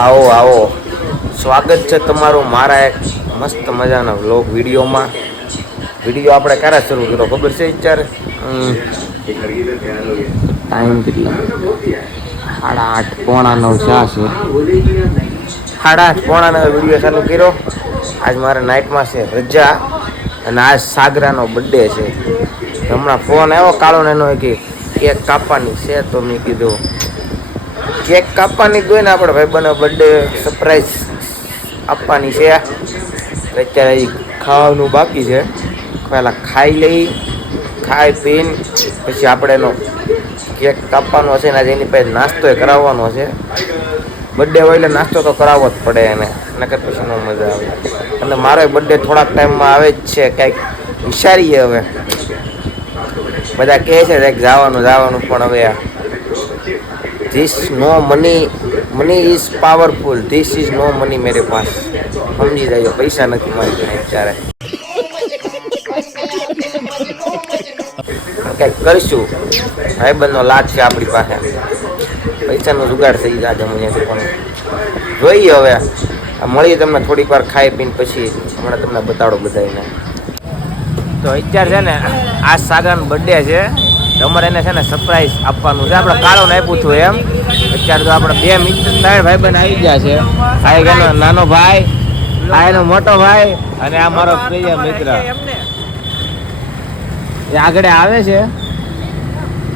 આવો આવો, સ્વાગત છે તમારું મારા એક મસ્ત મજાના વ્લોગ વિડીયોમાં. વિડીયો આપણે ક્યારે શરૂ કર્યો ખબર છે? અત્યારે ટાઈમ કેટલા? 8:30 પોણા 9 ચા છે. 8:30 પોણા 9 વિડીયો ચાલુ કર્યો. આજ મારે નાઇટમાં છે રજા અને આજ સાગરાનો બર્થડે છે. હમણાં ફોન આવ્યો કાળો એનો કે કેક કાપવાની છે, તો મેં કીધું કેક કાપવાની જ હોય ને, આપણે ભાઈબંધનો બર્થડે સરપ્રાઈઝ આપવાની છે. અત્યારે ખાવાનું બાકી છે, પહેલાં ખાઈ લઈ, ખાઈ પીને પછી આપણે એનો કેક કાપવાનો હશે ને. આજે એની પાસે નાસ્તો કરાવવાનો છે. બર્થડે હોય એટલે નાસ્તો તો કરાવવો જ પડે એને, નકર પછી ન મજા આવે. અને મારો બર્થડે થોડાક ટાઈમમાં આવે જ છે, કંઈક વિચારીએ હવે. બધા કહે છે જવાનું પણ હવે this no money is powerful, this is no money મેરે પાસ. સમજી જાય, પૈસા નથી મારી પાસે અત્યારે. કંઈક કરીશું, ભાઈબંધનો લાજ છે આપણી પાસે, પૈસાનો જુગાડ થઈ જાય અહીંયાથી. પણ જોઈએ હવે, મળીએ તમને થોડીક વાર ખાઈ પીને પછી. હમણાં તમને બતાડો બધાને. તો અત્યારે છે ને આ સાગરનો બર્થડે છે, અમારે એને છે ને સરપ્રાઈઝ આપવાનું છે. આપણે કાળોને આપ્યું હતું એમ. અત્યારે તો આપણે 2 મિત્ર 3 ભાઈબંધ આવી ગયા છે. આ એનો નાનો ભાઈ, આ એનો મોટો ભાઈ, અને આ મારો પ્રિય મિત્ર એ આગળ આવે છે.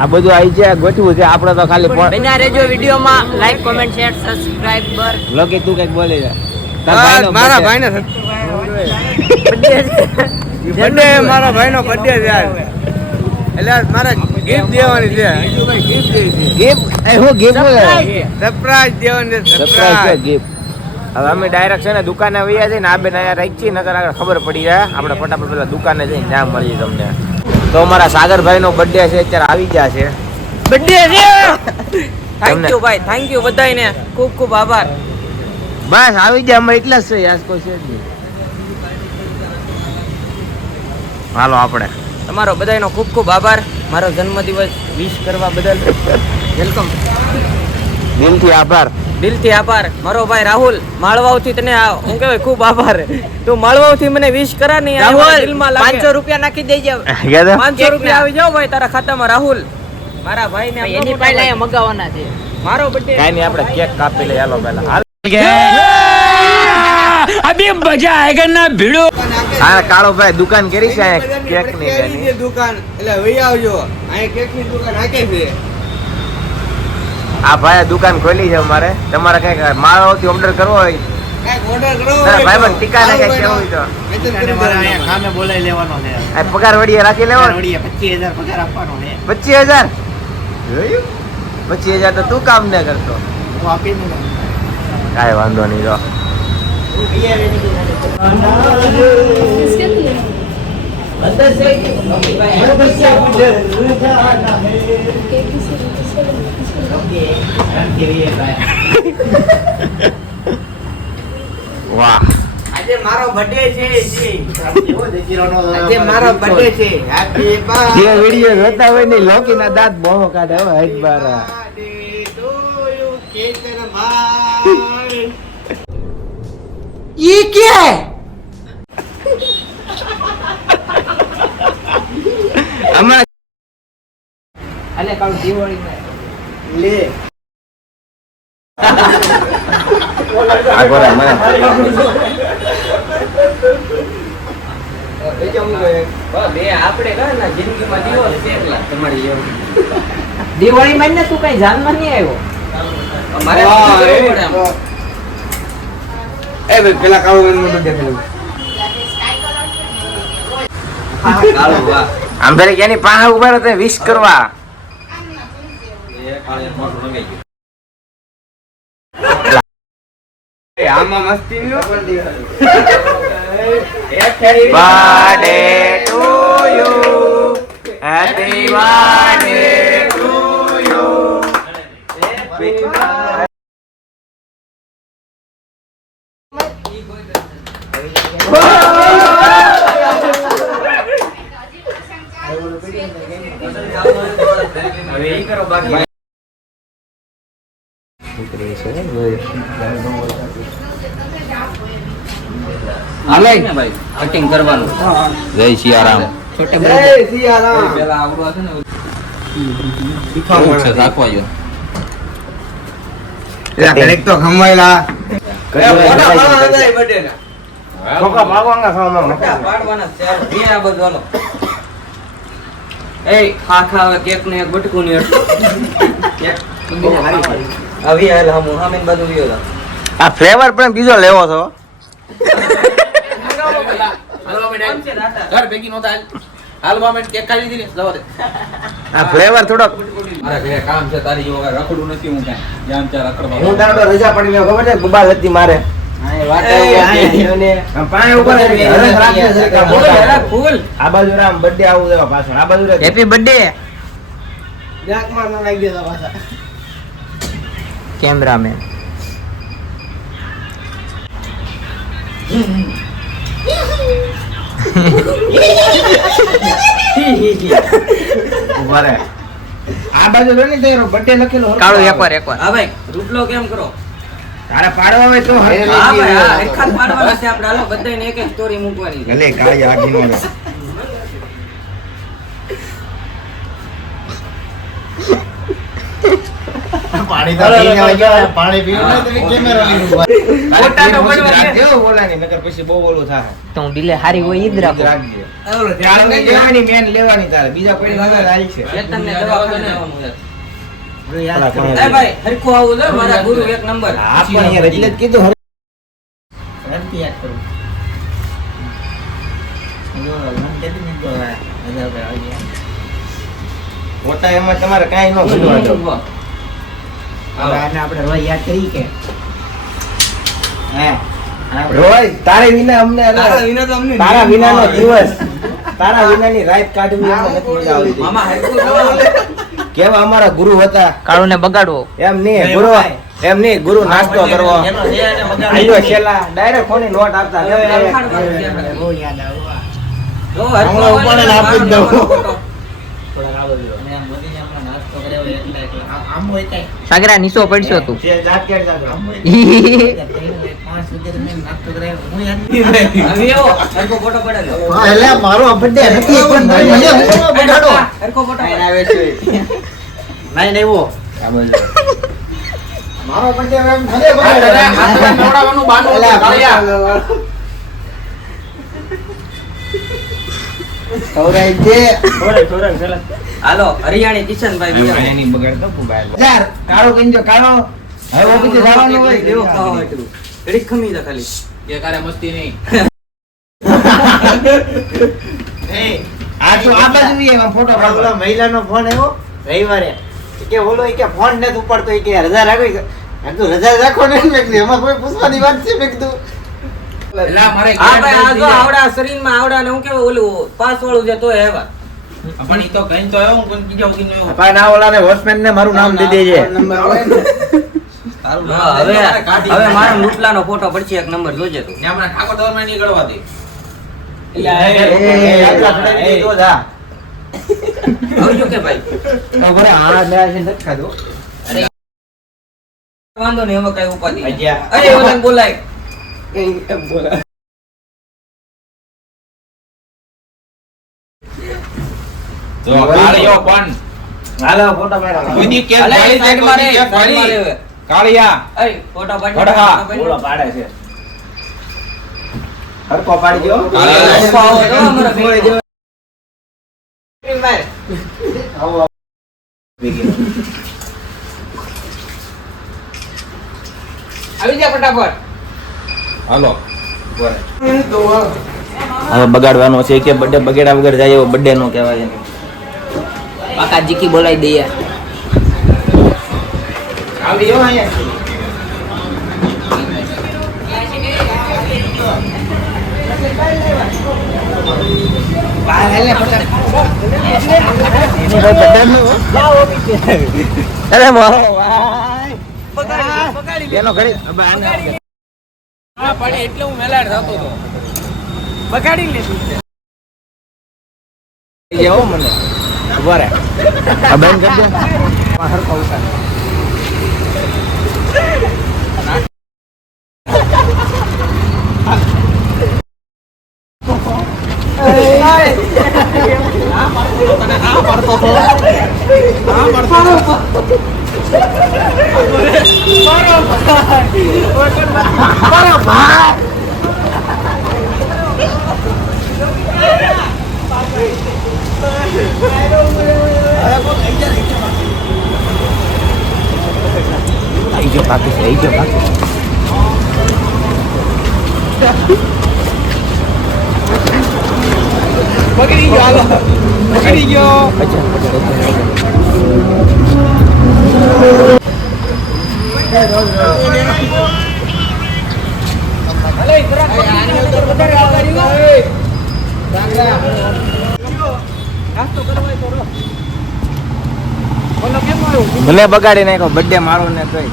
આ બધું આવી જાય ગોઠવું છે. આપણે તો ખાલી બન્યા રહેજો વિડીયોમાં. Like, comment, share, subscriber. Lockie તું કંઈક બોલી જા. મારા ભાઈનો બર્થડે, મારા ભાઈનો બર્થડે છે એટલે મારે ગિફ્ટ દેવાની છે. ગિફ્ટ હું ગિફ્ટ સરપ્રાઈઝ દેવાની છે. Surprise gift. હવે અમે ડાયરેક્ટ છે ને દુકાને વયા જઈને આ બેન અહીંયા રાખી, નકર આગળ ખબર પડી જાય. આપણે ફટાફટ પેલા દુકાને જઈને ત્યાં મળીએ તમને. તો અમારા સાગરભાઈનો બર્થડે છે, અત્યારે આવી ગયા છે. બર્થડે છે. થેન્ક યુ ભાઈ, થેન્ક યુ બધાને, ખૂબ ખૂબ આભાર. બસ આવી ગયા અમે, એટલા જ છે, યાર કોઈ છે જ નહીં. હાલો આપણે તમારો બધાનો ખૂબ ખૂબ આભાર, મારો જન્મદિવસ વિશ કરવા બદલ. વેલકમ, દિલથી આભાર. દિલથી આભાર. મારો ભાઈ રાહુલ માળવાવથી તને હું કહેવાય ખૂબ આભાર. તું માળવાવથી મને વિશ કરા નહીં, દિલમાં લાગે. 500 રૂપિયા નાખી દેજે. 500 રૂપિયા આવી જાવ ભાઈ તારા ખાતામાં. રાહુલ મારા ભાઈને એની પહેલા અહીંયા મગાવવાના છે. મારો બર્થડે કાઈ નહીં, આપણે કેક કાપી લઈએ. હાલો પહેલા અભી મજા આયેગા ના ભીડો. હા કાળો ભાઈ દુકાન કરી છે કેક ની દુકાન, એટલે વહી આવજો. અહીં કેક ની દુકાન આકે છે. આ ભાઈ દુકાન ખોલી છે અમારે. તમારે કઈક માળોથી ઓર્ડર કરવો હોય, કઈક ઓર્ડર કરો ભાઈ પણ ટીકા ને કઈક કેવું હોય તો અહીંયા કામે બોલાવી લેવાનો છે. આ પગાર વડીએ રાખી લેવાનો. 25000 પગાર આપવાનો છે. 25000 જોયું? 25000 તો તું કામ ન કરતો. હું આપી દઉં. કાંઈ વાંધો નહીં. જો વાહ, આજે મારો બર્થડે છે. આજે મારો બર્થડે છે. Happy birthday. જે વિડિયો જોતા હોય ને લોકીના દાંત બહુ કાઢે હો. હાઈટ બારા ટુ યુ કેતનભાઈ. ये क्या है? હમણાં અલે કાલ દિવાળી લે આગળ મને આપણે કહે ને જિંદગીમાં દિવસ છે એટલા તમારી એવું. દિવાળીમાં ને તું કઈ જાનમાં નહીં આવ્યો. અમારે એ ભાઈ પેલા કાળો નું બર્થડે પેલું કાળો. વાહ, આમ તારે ક્યાંની પાસે ઉભા રહે વિશ કરવા. આમાં મસ્તી birthday to you, happy birthday to you. હવે એ કરો બાકી. ને ભાઈ કટિંગ કરવાનું. જય સિયારામ. છોટે જય સિયારામ. પેલા આવડો છે ને કેવું છે રાખવા જો. એલા ઘડીક તો ખમાયેલા. ફોટા પાડવાના હતા એ બર્થડેના. છોકરા ભાગવાના ખાવામાં મોટા પાડવાના છે એ આ બધું હાલો. એ ખા હવે કેક ને એક બટકું ની કેક આવી હાલ હમું હામે બધું વિયો તા. આ ફ્લેવર પણ બીજો લેવો છો ઘર ભેગી નહોતા હાલવા મેં કેક કાઢી દીધી ને જવા દે. આ ફ્લેવર થોડોક મારા ઘરે કામ છે તારી જેવો કાંઈ રખડું નથી હું કાંઈ જ્યાં ત્યાં રખડવા. હું તારો તો રજા પડી ગયો ખબર છે ગુબાલ હતી મારે પાણી ઉપર હરખ રાખજે છે કામ મોટા. ફૂલ આ બાજુ રામ બર્થડે આવું દેવા પાછળ આ બાજુ હેપી બર્થડે જાકમાં ન લાગી દેતા પાછા. કેમેરામેન ઉભા રહે. આ બાજુ રો ને તારો બર્થડે લખેલો હરખો કાળો આવે. એકવાર હા ભાઈ રૂપલો કેમ કરો તારે પાડવા હોય તો હા ભાઈ હા એકાદ પાડવાના છે આપણે હાલો બધાને એક એક સ્ટોરી મૂકવાની છે ભલે કાળી આગી નો રે. પાણી તો પીને આવ્યા. પાણી પીવું ને તમે કેમેરા લઈને ઉભા. ફોટા તો પડવા દે. કેવો બોલાની નકર પછી બહુ ઓલું થાય. તો હું ડીલે હારી હોય ઈ જ રાખો રાખજે. તારે લેવાની મેન લેવાની તારે બીજા કોઈ નગર આવી છે. ચેતનને દવાખાને જવાનું છે ઓલા કોણ? એ ભાઈ હરખું આવું લે મારા ગુરુ એક નંબર આ પણ અહીંયા રજીલે જ કીધું હર- ફોટા એમાં તમારે કાંઈ ન કરવા દો. રોય તારે વિના અમને તારા વિનાનો દિવસ તારા વિનાની રાત કાઢવી અમને નથી મજા આવતી. મામા હરખું થવાનું કેવા અમારા ગુરુ હતા કાળુ ને બગાડવો એમ નહીં ગુરુ એમ નહીં ગુરુ નાસ્તો કરવો આયો છેલ્લા ડાયરેક્ટ કોની નોટ આપતા જો હમણાં ઉપાડીને આપી જ દઉં. સાગરા નીચો પડ્યો તું છે જાત કેડ જાત. હરખો ફોટો પડાવ્યો હા, એટલે મારો birthday નથી પણ મને હું બગાડો. હરખો ફોટો આવે છે નહીં નહીં વો મારો birthday હવે એમ મને બગાડો. નવડાવવાનું બાનું હતું, કાળિયા. ખવડાવી દે. હાલો હરિયાણી કિશનભાઈ બીજા એની બગાડ તો કુબાય યાર કાળો કીજો કાળો હવે ઓફિસે જવાનું હોય દેવો ખાવા એટલું ઘડીક ખમી જા ખાલી કે કારે મસ્તી નહીં. આ તો આ બાજુ એમાં ફોટો ઓલા પાડો મહિલાનો ફોન આવ્યો રવિવારે કે ઓલો કે ફોન નથી ઉપાડતો કે રજા રાખવી છે. મેં કીધું રજા રાખો ને મેં કીધું એમાં કોઈ પૂછવાની વાત છે મેં કીધું એલા, મારે હા ભાઈ આ ઘરે જો આવડા શરીરમાં આવડા ને હું કેવું ઓલું પાસ વાળું છે તોય હેવા પણ ઈ તો કઈ તો આવ્યો, હું કોઈ બીજા વગર નો આવ્યો. પા ના ઓલાને વોચમેન ને મારું નામ દઈ દેજે નંબર આવે ને. તારું હા, નામ હવે મારે કાઢી હવે નાખ. મારો રૂપલાનો ફોટો પડશે એક નંબર જોજે તું ત્યાં હમણાં ઠાકોર ધર્મમાં નહીં ગળવા દે. આવજો કે ભાઈ વાંધો નહીં હવે કઈ ઉપાધિ નહીં. અજ્યા. અરે ઓલાને બોલાય જો કાળિયો પણ કોઈ દી કેક અલે, ગાળી સાઈડ કોઈ માં દી રે, કેક સાઈડ માં ગાળી. રે. કાળિયા અરે ફોટો પાડી ફોટા. ફોટો પાડી. પાડે છે હરકો પાડી દો કાળિયા. ઉભો આવો તો અમારા બેનો. આવી જા ફટાફટ હાલો. હવે બગાડવાનો છે કે બર્થડે બગેડા વગર જાય એવો બર્થડે નો કહેવાય પાકા જીકી બોલાવી દઈએ આવી જો અહીંયા અરે મારો ભાઈ એનો ઘરે એટલે હું મેલાડ થતો હતો. બગાડી લીધું જેવો મને ઉભા રે આ બેન કરી દે હરકો ઉતાર તને આ પાડતો હતો. આ પાડતો હતો. આઈ ગયો બાકી. પકડી ગયો હાલો. પકડી ગયો. ભલે બગાડી નાખ્યો બર્થડે મારો ને કઈ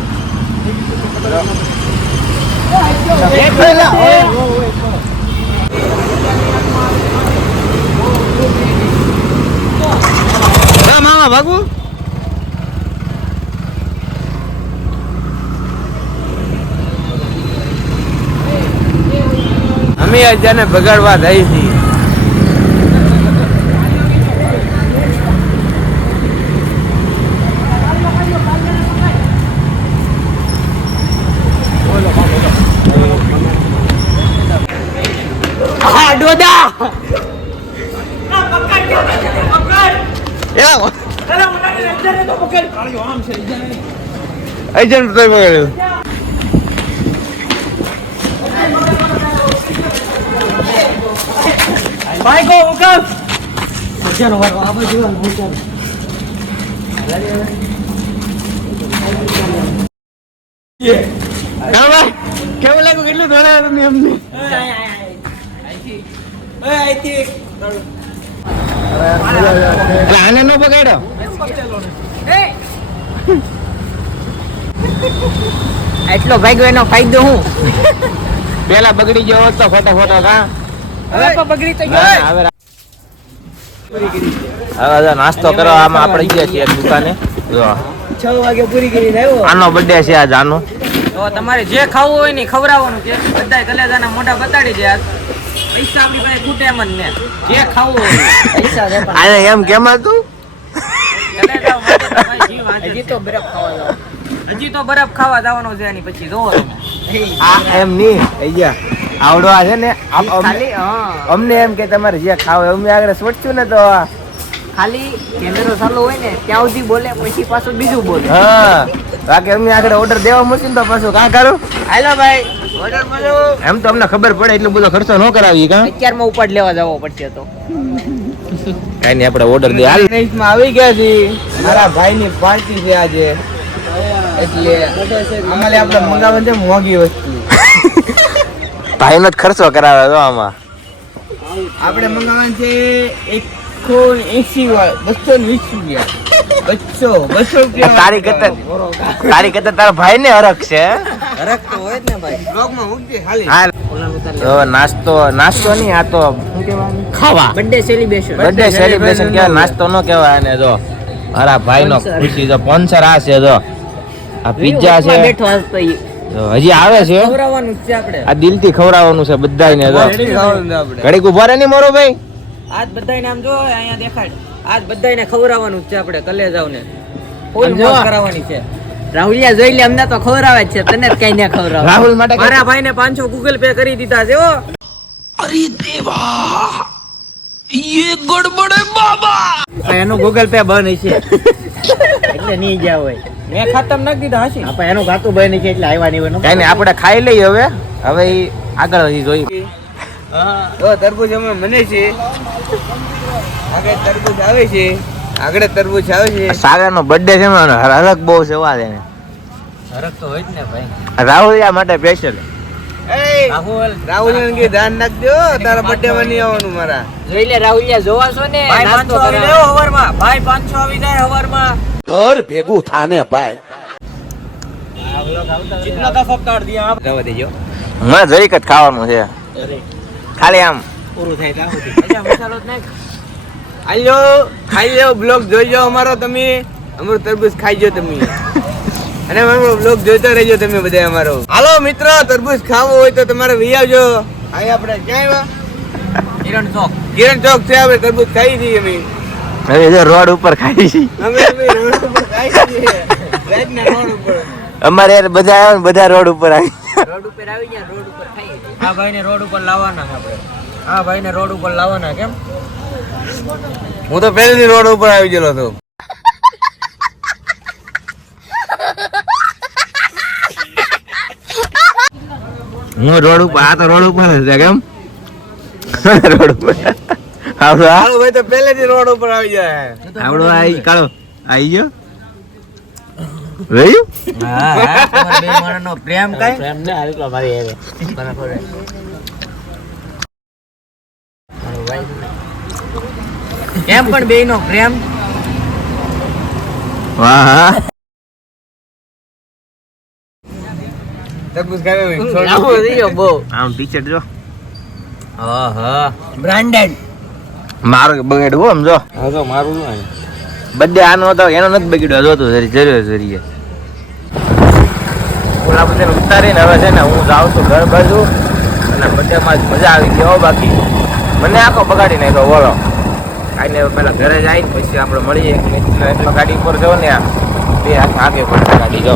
મામા ભાગુ અમે અજાને બગાડવા થઈ છીએ. એજન્ટ તો બગાડ્યું. ભાઈ કો હુકમ સજ્જન વાળો આ બાજુ હુકમ કેવું લાગ્યું? કેટલું દોડાયા તમે અમને? આને નો બગાડ્યો. એટલો ભાગ્યો એનો ફાયદો હું પેલા બગડી ગયો હોત તો ફોટો કા હવે તો બગડી તો ગયો. હવે નાસ્તો કરો. આમાં આપણે ગયા છીએ દુકાને. જો 6 વાગે પૂરી કરીને આવ્યો. આનો બર્થડે છે આજ. આનો તો તમારે જે ખાવું હોય ને ખવડાવવાનું છે. બધાય કલેજાના મોઢા બતાડી દે. આજ પૈસા આપણી પાસે ખૂટે એમ જ ને. જે ખાવું હોય પૈસા દે. આને એમ કેમ હતું? કલેજા માટે તો ભાઈ જીવ આજે હજી તો બરફ ખાવા જવાનો. હજી તો બરફ ખાવા જવાનો છે. એની પછી જોવો આ એમ નહીં અહીંયા આવડવા છે ને ખાલી અમને એમ કે તમારે જે ખાવ અમે આગળ સોચશું ને તો ખાલી કેમેરો ચાલુ હોય ને ત્યાં સુધી બોલે પછી પાછું બીજું બોલે. હા બાકી અમે આગળ ઓર્ડર દેવા મૂકીએ ને તો પાછું કાં કરું? હાલો ભાઈ ઓર્ડર મળો. એમ તો અમને ખબર પડે એટલો બધો ખર્ચો ન કરાવીએ કાં? અત્યારમાં ઉપાડ લેવા જવો પડશે તો કાંઈ નહીં આપણે ઓર્ડર દે. હાલ આવી ગયા છે. મારા ભાઈની પાર્ટી છે આજે એટલે અમારે આપણે મંગાવવાનું છે મોંઘી વસ્તુ. ભાઈનો જ ખર્ચો કરાવે તો આમાં. આપણે મંગાવવાનું છે 180 220 રૂપિયા. તારી કરતા તારા ભાઈ ને હરખ છે. હરખ તો હોય જ ને ભાઈ. બ્લોગમાં મૂકજે ખાલી. હા નાસ્તો નહીં આ તો શું કહેવાય? ખાવા. બર્થડે સેલિબ્રેશન કહેવાય. નાસ્તો ન કહેવાય. અને જો મારા ભાઈનો ખુશી જો સ્પોન્સર આ છે. જો આ પિઝા છે. બેઠો હસતો ઈ. હજી આવે છે. ખવડાવવાનું છે આપણે. આ દિલથી ખવડાવવાનું છે બધાને. જો ઘડીક ઉભા રહે ને મારો ભાઈ. આજ બધાયને આમ જો અહીંયા દેખાડ. આજ બધાયને ખવડાવવાનું છે આપણે કલેજાવને. ફૂલ મોજ કરાવવાની છે. રાહુલિયા જોઈ લે અમને તો ખવડાવે જ છે. તને જ કઈ ના ખવડાવે. રાહુલ માટે મારા ભાઈને 500 ગૂગલ પે કરી દીધા છે. ઓ अरे देवा ये गड़बड़ है बाबा. એનું ગૂગલ પે બંધ છે એટલે નહીં ગયા હોય. મેં ખાતમ નાખી દીધા હશે. આપણે એનું ખાતું બંધ છે એટલે આવ્યા નહીં હોય. કઈ નહીં આપણે ખાઈ લઈએ હવે. હવે ઈ આગળ વધી જોઈ. તો તરબૂચ અમે મને છે. આગળ તરબૂચ આવે છે. સાગરનો બર્થડે છે ને હરખ બહુ છે. વાત એને હરખ તો હોય જ ને ભાઈ. રાહુલિયા માટે સ્પેશિયલ. રાહુલ કે ધ્યાન નાખજો. તારા બર્થડે માં નહીં આવવાનું મારા. જોઈ લે રાહુલિયા જોવા છો ને. ભાઈ 500 આવી જાય હવારમાં. ભાઈ 500 આવી જાય હવારમાં. ઘર ભેગું થાને ભાઈ. કિતના દફા કાઢ દિયા આપ. જવા દેજો. મને જરીક જ ખાવાનું છે. ખાલી આમ પૂરું થાય ત્યાં સુધી. અચ્છા મસાલો જ નાખ. હાલો ખાઈ લો. બ્લોગ જોઈજો અમારો. તમે અમારું તરબૂચ ખાઈજો તમે. અને અમારો બ્લોગ જોઈતા રહેજો તમે બધા અમારો. હાલો મિત્રો તરબૂચ ખાવું હોય તો તમારે વી આવજો. અહીં આપણે ક્યાં આવ્યા? કિરણ ચોક. કિરણ ચોક છે. આપણે તરબૂચ ખાઈ દઈએ અમે. હવે જો રોડ ઉપર ખાઈ છી અમે રોડ ઉપર ખાઈ છીએ રાતના રોડ ઉપર અમારે યાર બધા આવ્યા ને બધા રોડ ઉપર આવી રોડ ઉપર આવી ગયા, રોડ ઉપર ખાઈએ. આ ભાઈને રોડ ઉપર લાવવાના છે આપણે. આ ભાઈને રોડ ઉપર લાવવાના કેમ? હું તો પહેલેથી રોડ ઉપર આવી ગયેલો હતો. હું રોડ ઉપર આ તો રોડ ઉપર જ છે કેમ રોડ ઉપર આવડો હાલો ભાઈ તો પહેલેથી રોડ ઉપર આવી જાય. આવડો આવી કાળો આવી ગયો રહ્યું હા, હા, તમારા બે માણસનો પ્રેમ કાંઈ? પ્રેમ ને આટલો મારી આવે બરાબર. કેમ પણ બેયનો પ્રેમ? વાહ હા તરબૂચ ખાવે લાવો દીયો બહુ. આમ ટી-શર્ટ જો આહા, બ્રાન્ડેડ. મારો બગાડ્યું આમ જો હા તો મારું નહીં બર્થડે આનો હતો એનો નથી બગડ્યો જોતો જરીએ ઓલા બધા ઉતારીને હવે છે ને હું જાઉં છું ઘર બાજુ અને બર્થડેમાં જ મજા આવી ગયો બાકી મને આખો બગાડી નાખ્યો બોલો આઈને પેલા ઘરે જાય પછી આપણે મળીએ એકલો ગાડી ઉપર જો ને આ બે હાથ આગે પડે ગાડી જો